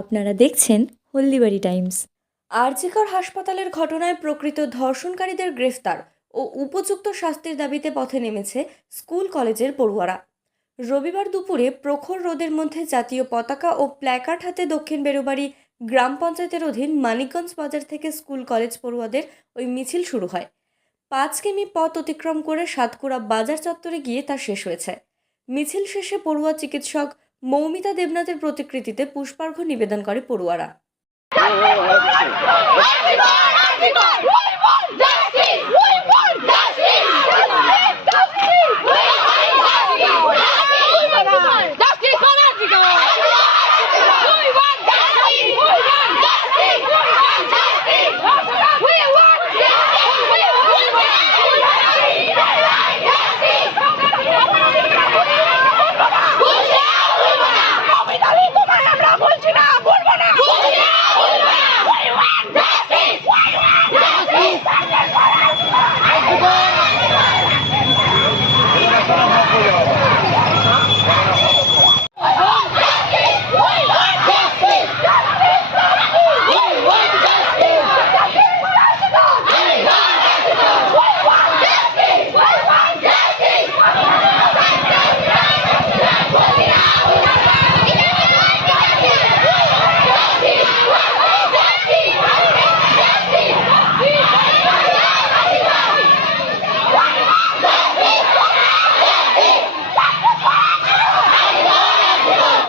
আপনারা দেখছেন হলদিবাড়ি টাইমস। আরজিকর হাসপাতালের ঘটনায় প্রকৃত ধর্ষণকারীদের গ্রেফতার ও উপযুক্ত শাস্তির দাবিতে পথে নেমেছে স্কুল কলেজের পড়ুয়ারা। রবিবার দুপুরে প্রখর রোদের মধ্যে জাতীয় পতাকা ও প্ল্যাকার্ড হাতে দক্ষিণ বেরুবাড়ি গ্রাম পঞ্চায়েতের অধীন মানিকগঞ্জ বাজার থেকে স্কুল কলেজ পড়ুয়াদের ওই মিছিল শুরু হয়। পাঁচ কিমি পথ অতিক্রম করে সাতকুড়া বাজার চত্বরে গিয়ে তা শেষ হয়েছে। মিছিল শেষে পড়ুয়া চিকিৎসক মৌমিতা দেবনাথের প্রতিকৃতিতে পুষ্পার্ঘ্য নিবেদন করে পড়ুয়ারা।